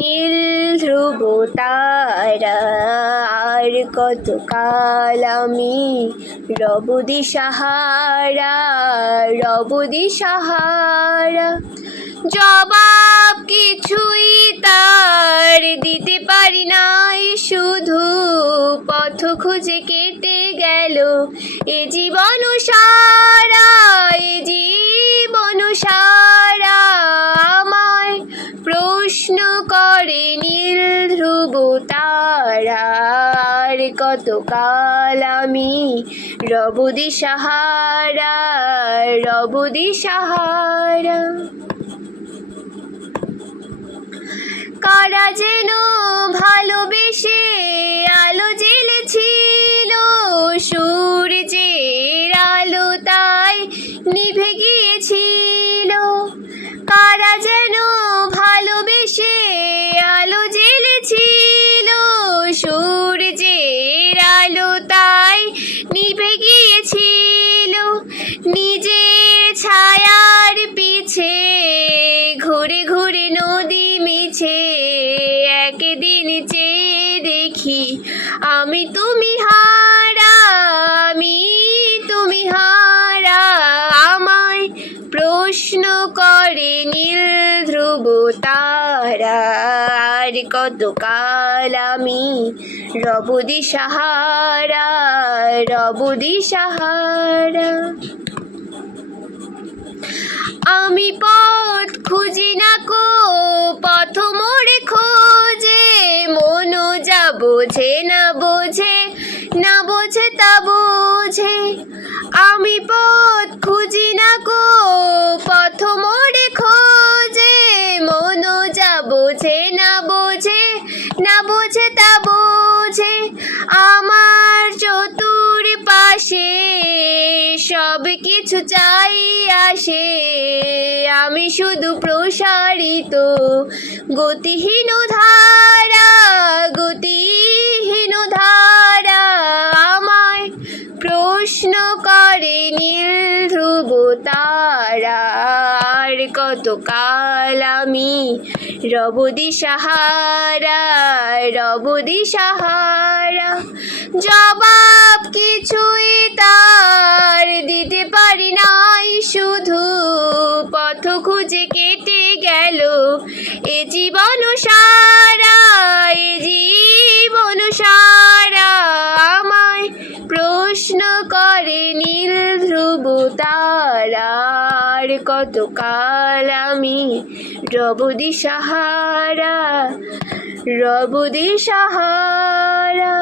নীল ধ্রুব তারা, আর কতকাল আমি রব দিশাহারা, রব দিশাহারা। জবাব কিছুই তার দিতে পারি নাই, শুধু পথ খুঁজে কেটে গেল এ জীবন সারা, এ জীবন সারা। আমায় প্রশ্ন করে নীল ধ্রুব তারা, আর কতকাল আমি রব দিশাহারা, রব দিশাহারা। কারা যেন ভালোবেসে আলো জ্বেলেছিল, সূর্যের আলো তাই নিভে গিয়েছিল। কারা যেন ভালোবেসে আলো জ্বেলেছিল, সূর্যের আলো তাই নিভে গিয়েছিল। নিজের ছায়ার পিছে ঘুরে ঘুরে নদী মিছে, একদিন চেয়ে দেখি আমি তুমি হারা, আমি তুমি হারা। আমায় প্রশ্ন করে নীল ধ্রুব তারা, আর কতকাল আমি রব দিশাহারা, রব দিশাহারা। আমি পথ খুঁজি না কো পথ মোড়ে খোঁজে, মনও যা বোঝে না বোঝে, না বোঝে তা বোঝে। আমি পথ খুঁজি না কো পথ মোড়ে খোঁজে, মনও যা বোঝে না বোঝে, না বোঝে তা বোঝে। আমার চতুর পাশে সব কিছু চাই আসে, আমি শুধু প্রসারিত গতিহীন ধারা, গতিহীন ধারা। আমায় প্রশ্ন করে নীল ধ্রুব তারা, আর কতকাল আমি রব দিশাহারা, রব দিশাহারা। জবাব কিছুই তার দিতে পারি নাই, শুধু পথ খুঁজে কেটে গেল এ জীবন সারা, এ জীবন সারা। আমায় প্রশ্ন করে নীল ধ্রুব তারা, আর কতকাল আমি রব দিশাহারা, রব দিশাহারা।